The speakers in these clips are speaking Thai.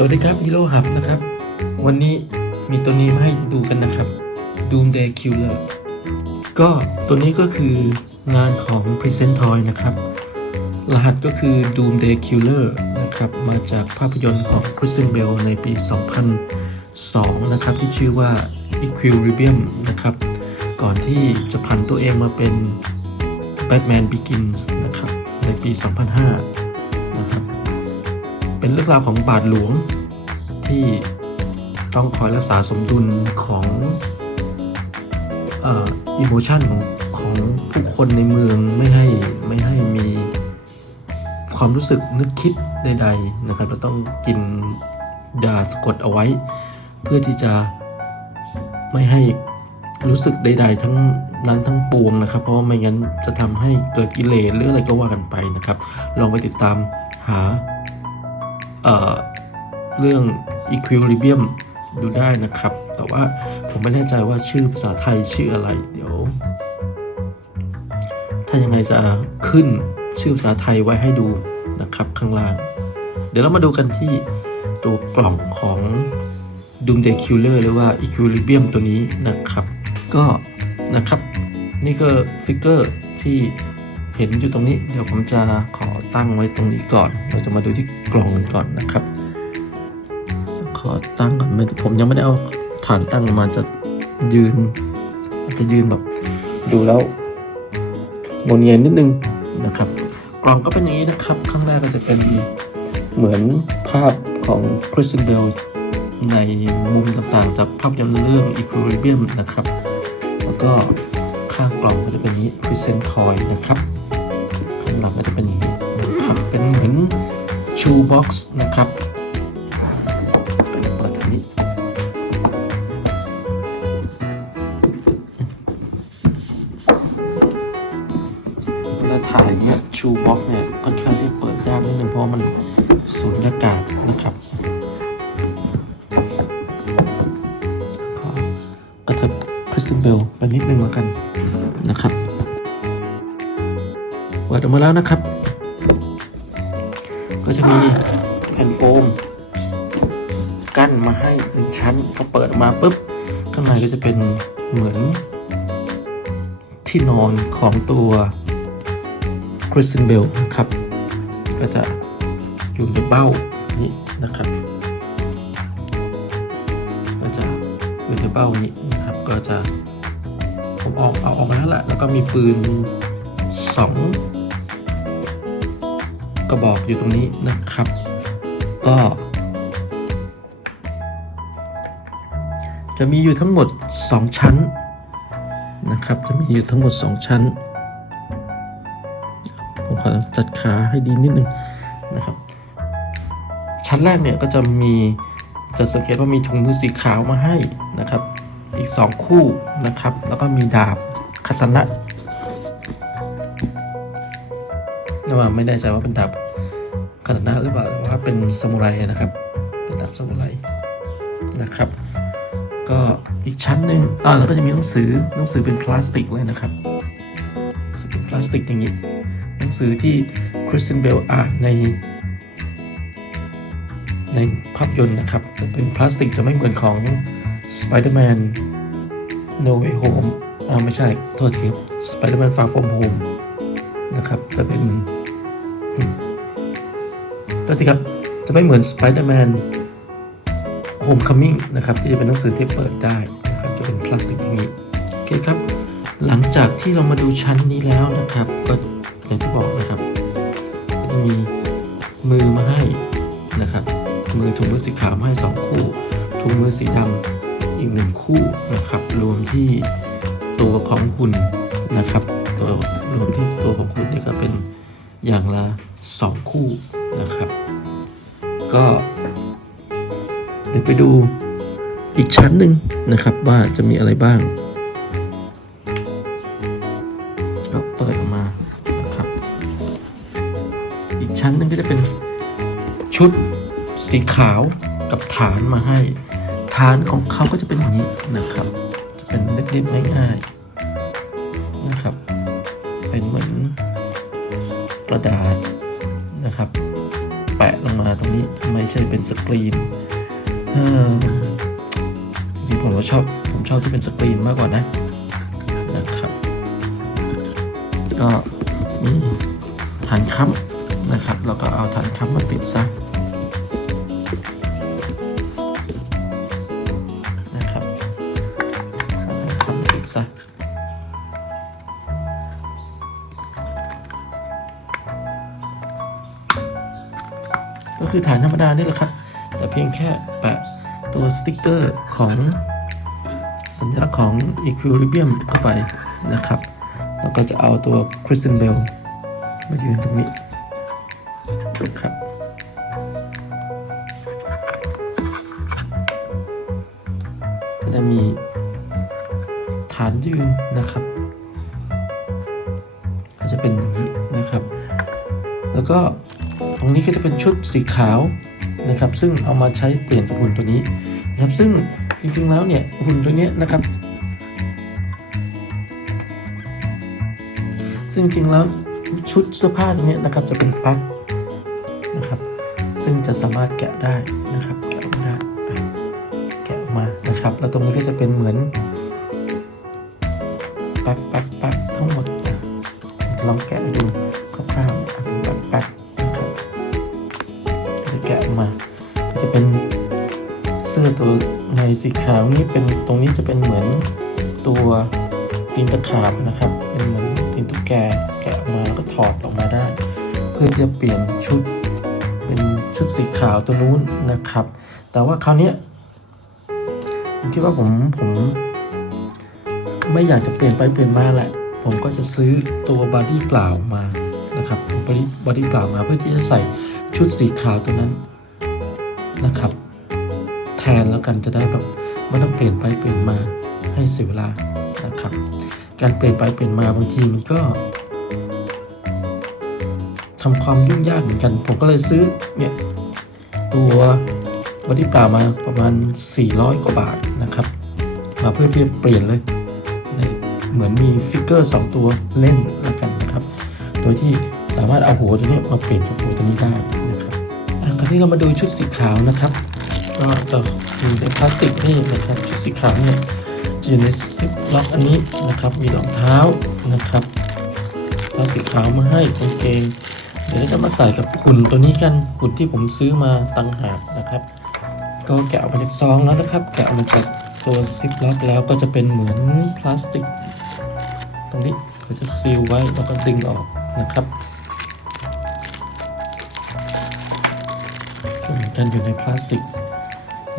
สวัสดีครับ Hero Hub นะครับ วันนี้มีตัวนี้มาให้ดูกันนะครับ Doomday Killer ก็ตัวนี้ก็คืองานของ Present Toy นะครับ รหัสก็คือ Doomday Killer นะครับ มาจากภาพยนตร์ของ Christian Bale ในปี 2002 นะครับ ที่ชื่อว่า Equilibrium นะครับ ก่อนที่จะผันตัวเองมาเป็น Batman Begins นะครับ ในปี 2005 นะครับ เป็นเรื่องราวของบาทหลวงที่ต้องคอยรักษาสมดุลของอิโมชันของของผู้คนในเมืองไม่ให้ไม่ให้มีความรู้สึกนึกคิดใดๆนะครับเราต้องกินยาสะกดเอาไว้ เพื่อที่จะไม่ให้รู้สึกใด ๆ ทั้งนั้นทั้งปวงนะครับ เพราะว่าไม่งั้นจะทำให้เกิดกิเลสหรืออะไรก็ว่ากันไปนะครับ ลองไปติดตามหา เเรื่อง Equilibrium ดูได้นะครับ แต่ว่าผมไม่แน่ใจว่าชื่อภาษาไทยชื่ออะไร เดี๋ยว ถ้ายังไงจะขึ้นชื่อภาษาไทยไว้ให้ดูนะครับข้างล่าง เดี๋ยวเรามาดูกันที่ตัวกล่องของ Doomday Killer หรือว่า Equilibrium ตัวนี้นะครับ ก็นะครับ นี่ก็ฟิกเกอร์ที่ เห็นอยู่ตรงนี้เดี๋ยวผมจะขอตั้งไว้ตรงนี้ก่อน เราจะมาดูที่กล่องกันก่อนนะครับ ขอตั้งก่อนไม่ผมยังไม่ได้เอาฐานตั้งมาจะยืนจะยืนแบบดูแล้วงนเงียนนิดนึงนะครับ กล่องก็เป็นอย่างนี้นะครับ ข้างแรกก็จะเป็นเหมือนภาพของคริสตินเบลในมุมต่างๆ จากภาพยนตร์เรื่อง Equilibrium นะครับ แล้วก็ข้างกล่องก็จะเป็นนี้ Present Toy นะครับ หลังก็จะเป็นอย่างนี้นะครับเป็นเหมือนชูบ็อกซ์นะครับเปิดทางนี้เวลาถ่ายเนี่ยชูบ็อกซ์เนี่ยค่อนข้างที่เปิดยากนิดนึงเพราะมันสูญญากาศ มาแล้วนะครับ ก็จะมีแผ่นโฟม กั้นมาให้หนึ่งชั้นพอเปิดออกมาปุ๊บ ข้างในก็จะเป็นเหมือน ที่นอนของตัวคริสตินเบลนะครับ ก็จะอยู่ในเบ้านี้นะครับ ก็จะอยู่ในเบ้านี้นะครับ ก็จะผมออกเอาออกมาแล้วแหละแล้วก็มีปืนสอง กระบอกอยู่ตรงนี้นะครับ ก็ จะมีอยู่ทั้งหมด 2 ชั้นนะครับ จะมีอยู่ทั้งหมด 2 ชั้น ผมขอจัดขาให้ดีนิดนึงนะครับ ชั้นแรกเนี่ยก็จะมีจะสังเกตว่ามีถุงมือสีขาวมาให้นะครับ อีก 2 คู่นะครับ แล้วก็มีดาบคาตานะแต่ว่าไม่แน่ใจว่าเป็นดาบ คาตานะหรือเปล่าหรือว่าเป็นซามูไรนะครับเป็นดาบซามูไรนะครับ ก็อีกชั้นหนึ่งอ่าแล้วก็จะมีหนังสือหนังสือเป็นพลาสติกเลยนะครับเป็นพลาสติกอย่างนี้หนังสือที่คริสตินเบลอ่านใน ในภาพยนตร์นะครับจะเป็นพลาสติกจะไม่เหมือนของ Spider-Man No Way Home อ่าไม่ใช่ โทษที Spider-Man Far From Home นะครับจะเป็น โทษทีครับจะไม่เหมือน Spider-Man Homecoming นะครับที่จะเป็นหนังสือที่เปิดได้นะครับจะเป็นพลาสติกอย่างนี้โอเคครับ หลังจากที่เรามาดูชั้นนี้แล้วนะครับ ก็อย่างที่บอกนะครับ ก็จะมีมือมาให้นะครับ มือถุงมือสีขาวมาให้สองคู่ ถุงมือสีดำอีกหนึ่งคู่นะครับ รวมที่ตัวของหุ่นะครับตัวรวมที่ตัวของหุ่นนี่ก็เป็นอย่างละสองคู่ นะครับ ก็เดี๋ยวไปดูอีกชั้นหนึ่งนะครับว่าจะมีอะไรบ้างก็เปิดออกมานะครับ อีกชั้นหนึ่งก็จะเป็นชุดสีขาวกับฐานมาให้ ฐานของเขาก็จะเป็นอย่างนี้นะครับ จะเป็นเล็กๆง่ายๆนะครับ เป็นเหมือนกระดาษนะครับ แปะลงมาตรงนี้ไม่ใช่เป็นสกรีนจริงๆผมก็ชอบผมชอบที่เป็นสกรีนมากกว่านะนะครับก็มีฐานค้ำนะครับแล้วก็เอาฐานค้ำมาปิดซะ ก็คือฐานธรรมดานี่แหละครับ แต่เพียงแค่แปะตัวสติกเกอร์ของสัญลักษณ์ของ Equilibrium เข้าไปนะครับ แล้วก็จะเอาตัว Kristen Bell มายืนตรงนี้ สีขาวนะครับ ซึ่งเอามาใช้เปลี่ยนหุ่นตัวนี้นะครับ ซึ่งจริงๆแล้วเนี่ยหุ่นตัวนี้นะครับ ซึ่งจริงๆแล้วชุดเสื้อผ้าตัวนี้นะครับจะเป็นปลั๊กนะครับ ซึ่งจะสามารถแกะได้นะครับ แกะออกมาได้แกะออกมานะครับ แล้วตรงนี้ก็จะเป็นเหมือนปลั๊กปลั๊กปลั๊กทั้งหมดลองแกะดูาวนี่เป็นตรงนี้จะเป็นเหมือนตัวตีนตะขาบนะครับ เป็นเหมือนตีนตุ๊กแกแกะออกมาแล้วก็ถอดออกมาได้ เพื่อจะเปลี่ยนชุด เป็นชุดสีขาวตัวนู้นนะครับ แต่ว่าคราวนี้ผมคิดว่าผมผมไม่อยากจะเปลี่ยนไปเปลี่ยนมาแหละ ผมก็จะซื้อตัวบอดี้เปล่ามานะครับบอดี้บอดี้เปล่ามาเพื่อที่จะใส่ชุดสีขาวตัวนั้นนะครับ แทนแล้วกันจะได้แบบ ไม่ต้องเปลี่ยนไปเปลี่ยนมาให้เสียเวลานะครับ การเปลี่ยนไปเปลี่ยนมาบางทีมันก็ทำความยุ่งยากเหมือนกัน ผมก็เลยซื้อเนี่ยตัวบอดี้เปล่ามาประมาณ 400 กว่าบาทนะครับ มาเพื่อที่จะเปลี่ยนเลยเหมือนมีฟิกเกอร์ 2 ตัวเล่นแล้วกันนะครับ โดยที่สามารถเอาหัวตัวนี้มาเปลี่ยนกับหัวตัวนี้ได้นะครับคราวนี้เรามาดูชุดสีขาวนะครับ ก็จะ อยู่ในพลาสติกนี่นะครับชุดสีขาวเนี่ยจะอยู่ในซิปล็อกอันนี้นะครับ มีรองเท้านะครับเอาสีขาวมาให้กางเกงเดี๋ยวเราจะมาใส่กับหุ่นตัวนี้กันหุ่นที่ผมซื้อมาตังหากนะครับ ก็แกะออกมาจากซองแล้วนะครับ แกะออกมาจากตัวซิปล็อกแล้วก็จะเป็นเหมือนพลาสติก ตรงนี้เขาจะซีลไว้แล้วก็ดึงออกนะครับเหมือนกันอยู่ในพลาสติก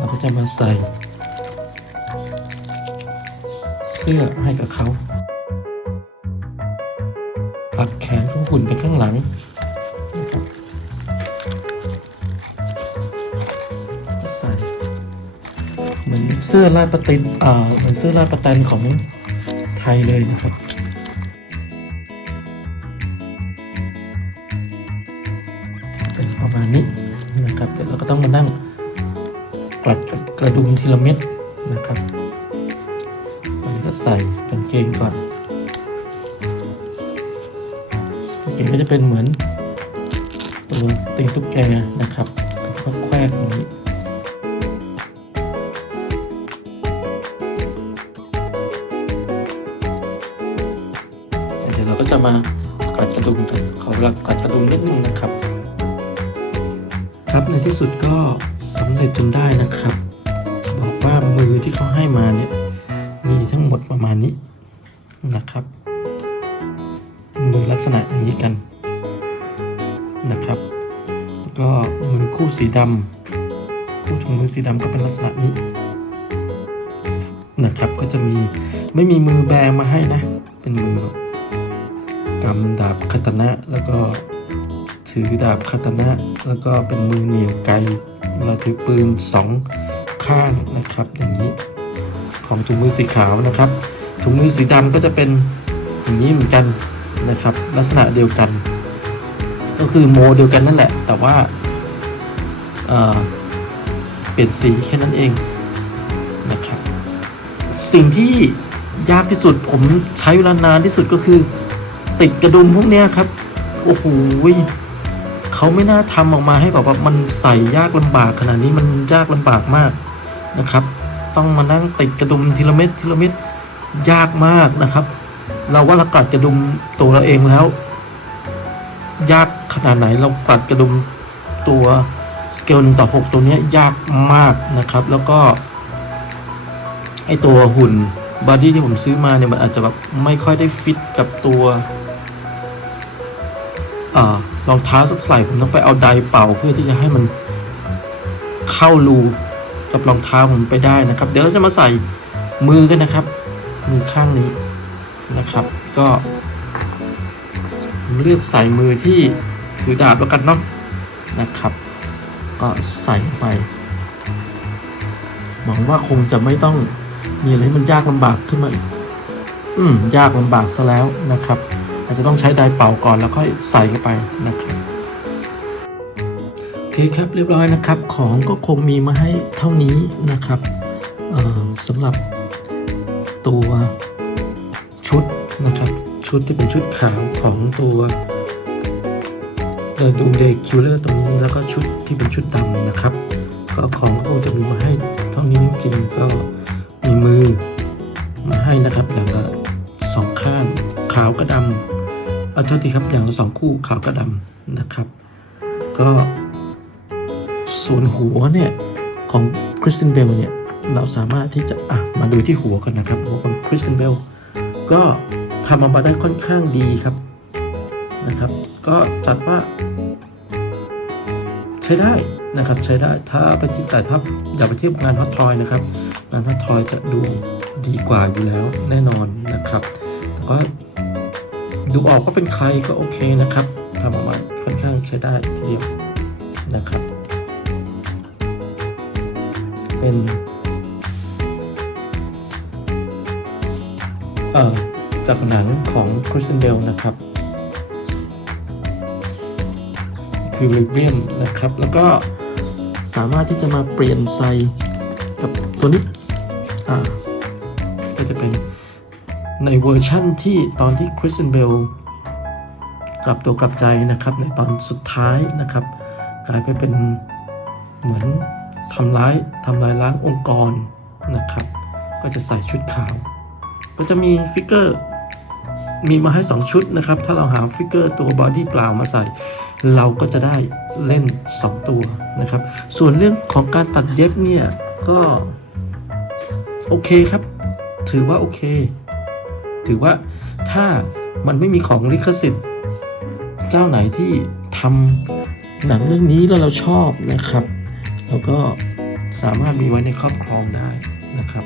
เราก็จะมาใส่ เสื้อให้กับเขาผลักแขนของหุ่นไปข้างหลังใส่เหมือนเสื้อลายประตินอ่าเหมือนเสื้อลายประแตนของไทยเลยนะครับเป็นประมาณนี้นะครับเดี๋ยวเราก็ต้องมานั่ง ดุมทีละเม็ดนะครับอันนี้ก็ใส่กางเกงก่อนกางเกงก็จะเป็นเหมือนตัวติงตุ๊กแกนะครับแล้วก็แควกอย่างนี้เดี๋ยวเราก็จะมากัดกระดุมกันขอเวลากัดกระดุมนิดนึงนะครับ ครับในที่สุดก็สำเร็จจนได้นะครับ ที่เขาให้มาเนี่ยมีทั้งหมดประมาณนี้นะครับมือลักษณะนี้กันนะครับ ก็มือคู่สีดำคู่ถุงมือสีดำก็เป็นลักษณะนี้นะครับก็จะมีไม่มีมือแบมาให้นะ เป็นมือแบบกำดาบคาตนะแล้วก็ถือดาบคาตนะแล้วก็เป็นมือเหนียวไกลเวลาถือปืนสอง ข้างนะครับ อย่างนี้ ของถุงมือสีขาวนะครับ ถุงมือสีดำก็จะเป็นอย่างนี้เหมือนกันนะครับ ลักษณะเดียวกัน ก็คือโมเดียวกันนั่นแหละ แต่ว่าเเปลี่ยนสีแค่นั้นเองนะครับ สิ่งที่ยากที่สุดผมใช้เวลานานที่สุดก็คือ ติดกระดุมพวกนี้ครับ โอ้โหเขเขาไม่น่าทำออกมาให้แบบว่ามันใส่ยากลำบากขนาดนี้มันยากลำบากมาก นะครับ ต้องมานั่งติดกระดุมทีละเม็ดทีละเม็ดยากมากนะครับ เราว่าเรากัดกระดุมตัวเราเองแล้ว ยากขนาดไหนเรากัดกระดุมตัวสเกลหนึ่งต่อหกตัวเนี้ยยากมากนะครับ แล้วก็ไอตัวหุ่นบอดี้ที่ผมซื้อมาเนี่ยมันอาจจะแบบไม่ค่อยได้ฟิตกับตัวรองเท้าสักเท่าไหร่ผมต้องไปเอาไดร์เป่าเพื่อที่จะให้มันเข้ารู กับรองเท้าผมไปได้นะครับ เดี๋ยวเราจะมาใส่มือกันนะครับ มือข้างนี้นะครับ ก็เลือกใส่มือที่ถือดาบแล้วกันเนาะนะครับ ก็ใส่ไปหวังว่าคงจะไม่ต้องมีอะไรให้มันยากลำบากขึ้นมาอีกอืมยากลำบากซะแล้วนะครับ อาจจะต้องใช้ไดเป่าก่อนแล้วค่อยใส่เข้าไปนะครับ คครับเรียบร้อยนะครับ ของก็คงมีมาให้เท่านี้นะครับสำหรับตัวชุดนะครับ ชุดที่เป็นชุดขาวของตัวดูเดคิวเลอร์ตรงนี้แล้วก็ชุดที่เป็นชุดดำนะครับ ก็ของก็จะมีมาให้เท่านี้จริงๆก็มีมือมาให้นะครับอย่างละสองข้างขาวกับดำเอาโทษทีครับอย่างละสองคู่ขาวกับดำนะครับ ก็ ส่วนหัวเนี่ยของคริสตินเบลเนี่ยเราสามารถที่จะอะมาดูที่หัวกันนะครับหัวของคริสตินเบลก็ทำออกมาได้ค่อนข้างดีครับนะครับ ก็จัดว่า ใช้ได้นะครับใช้ได้ถ้าไปที่แต่ถ้าอย่าไปเทียบงานฮอตทอยนะครับ งานฮอตทอยจะดูดีกว่าอยู่แล้วแน่นอนนะครับแต่ก็ดูออกว่าเป็นใครก็โอเคนะครับทำออกมาค่อนข้างใช้ได้ทีเดียวนะครับ เป็นเอ่อจากหนังของคริสเตนเบลนะครับ คือริเบียนนะครับ แล้วก็สามารถที่จะมาเปลี่ยนไซส์กับตัวนี้ อ่า ก็จะเป็นในเวอร์ชั่นที่ตอนที่คริสเตนเบลกลับตัวกลับใจนะครับ ในตอนสุดท้ายนะครับ กลายไปเป็นเหมือน ทำร้ายทำลายล้างองค์กรนะครับ ก็จะใส่ชุดขาว ก็จะมีฟิกเกอร์มีมาให้ 2 ชุดนะครับ ถ้าเราหาฟิกเกอร์ตัวบอดี้เปล่ามาใส่ เราก็จะได้เล่น 2 ตัวนะครับ ส่วนเรื่องของการตัดเย็บเนี่ย ก็โอเคครับ ถือว่าโอเค ถือว่าถ้ามันไม่มีของลิขสิทธิ์ เจ้าไหนที่ทำหนังเรื่องนี้แล้วเราชอบนะครับ เราก็สามารถมีไว้ในครอบครองได้นะครับ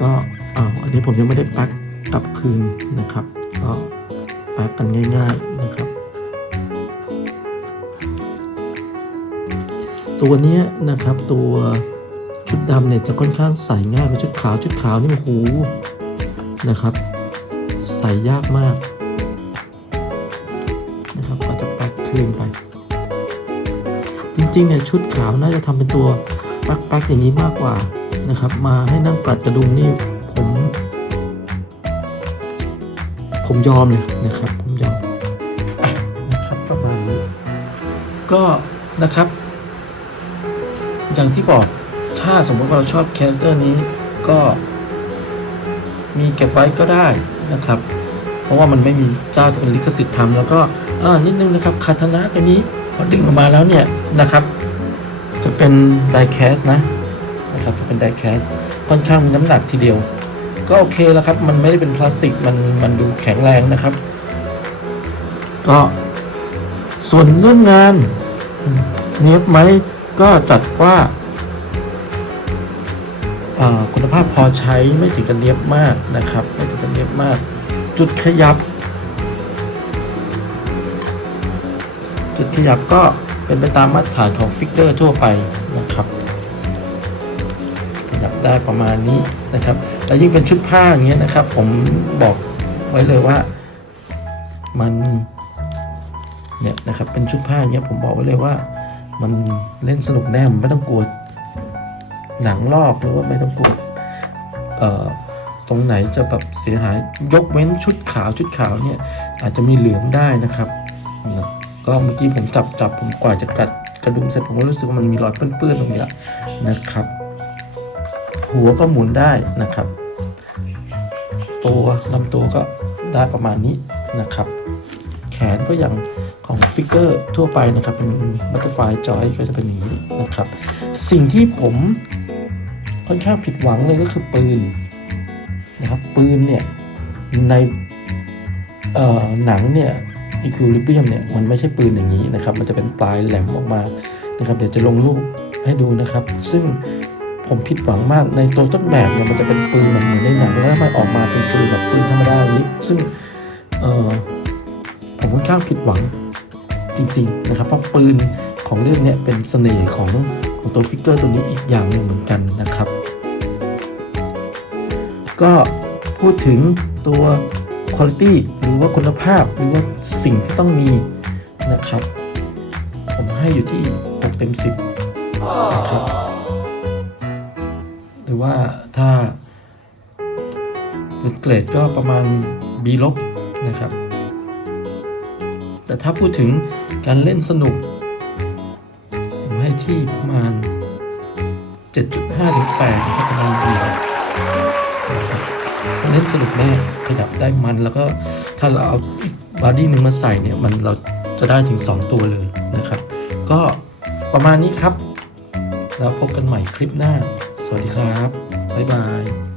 ก็อ้าอันนี้ผมยังไม่ได้ปักกลับคืนนะครับ ก็ปักกันง่าย ๆนะครับ ตัวนี้นะครับตัวชุดดำเนี่ยจะค่อนข้างใส่ง่ายกว่าชุดขาวชุดขาวนี่โอ้โหนะครับ ใส่ยากมากนะครับก็จะป๊กคืนไป ริงๆเนี่ยชุดขาวน่าจะทำเป็นตัวแป๊กๆอย่างนี้มากกว่านะครับ มาให้นั่งกลัดกระดุมนี่ผม ผมยอมเลยนะครับ ผมยอมอะนะครับประมาณนี้ก็นะครับ อย่างที่บอกถ้าสมมติว่าเราชอบคาแรคเตอร์นี้ก็มีเก็บไว้ก็ได้นะครับ เพราะว่ามันไม่มีเจ้าเป็นลิขสิทธิ์ทำแล้วก็อ่านิดนึงนะครับคาทนะตัวนี้ พอดึงออกมาแล้วเนี่ยนะครับ จะเป็นไดแคสนะนะครับจะเป็นไดแคสค่อนข้างมีน้ำหนักทีเดียว ก็โอเคแล้วครับ มันไม่ได้เป็นพลาสติกมันมันดูแข็งแรงนะครับ ก็ส่วนเรื่องงานเนียบไหมก็จัดว่าคุณภาพพอใช้ไม่ถึงกับเนียบมากนะครับ ไม่ถึงกับเนียบมาก จุดขยับ ขยับก็เป็นไปตามมาตรฐานของฟิกเกอร์ทั่วไปนะครับขยับได้ประมาณนี้นะครับ แล้วยิ่งเป็นชุดผ้าอย่างเงี้ยนะครับ ผมบอกไว้เลยว่ามันเนี่ยนะครับเป็นชุดผ้าอย่างเงี้ยผมบอกไว้เลยว่า มันเล่นสนุกแน่มันไม่ต้องกลัวหนังลอกหรือว่าไม่ต้องกลัวเอ่อตรงไหนจะแบบเสียหายยกเว้นชุดขาวชุดขาวเนี่ยอาจจะมีเหลืองได้นะครับ ก็เมื่อกี้ผมจับจับผมกว่าจะกัดกระดุมเสร็จผมก็รู้สึกว่ามันมีรอยเปื้อนๆตรงนี้ละนะครับ หัวก็หมุนได้นะครับ ตัวลำตัวก็ได้ประมาณนี้นะครับ แขนก็อย่างของฟิกเกอร์ทั่วไปนะครับ เป็นบัตเตอร์ฟลายจอยก็จะเป็นอย่างนี้นะครับ สิ่งที่ผมค่อนข้างผิดหวังเลยก็คือปืนนะครับปืนเนี่ยในหนังเนี่ย อีคิวลิเบียมเนี่ยมันไม่ใช่ปืนอย่างนี้นะครับ มันจะเป็นปลายแหลมออกมานะครับเดี๋ยวจะลงรูปให้ดูนะครับ ซึ่งผมผิดหวังมากในตัวต้นแบบเนี่ยมันจะเป็นปืนเหมือนในหนังแล้วมันออกมาเป็นปืนแบบปืนธรรมดาอย่างนี้ซึ่งเออผมค่อนข้างผิดหวังจริงๆนะครับเพราะปืนของเรื่องเนี้เป็นเสน่ห์ของของตัวฟิกเกอร์ตัวนี้อีกอย่างหนึ่งเหมือนกันนะครับ ก็พูดถึงตัว Quality หรือว่าคุณภาพหรือว่าสิ่งที่ต้องมีนะครับ ผมให้อยู่ที่ 6 เต็ม 10 นะครับ หรือว่าถ้าเกรดก็ประมาณ B ลบนะครับ แต่ถ้าพูดถึงการเล่นสนุก ผมให้ที่ประมาณ 7.5ถึง8ครับประมาณ B นะครับ เล่นสนุกแน่ขยับได้มันแล้วก็ถ้าเราเอาอีกบอดี้หนึ่งมาใส่เนี่ยมันเราจะได้ถึง 2 ตัวเลยนะครับ ก็ประมาณนี้ครับ แล้วพบกันใหม่คลิปหน้า สวัสดีครับ บ๊ายบาย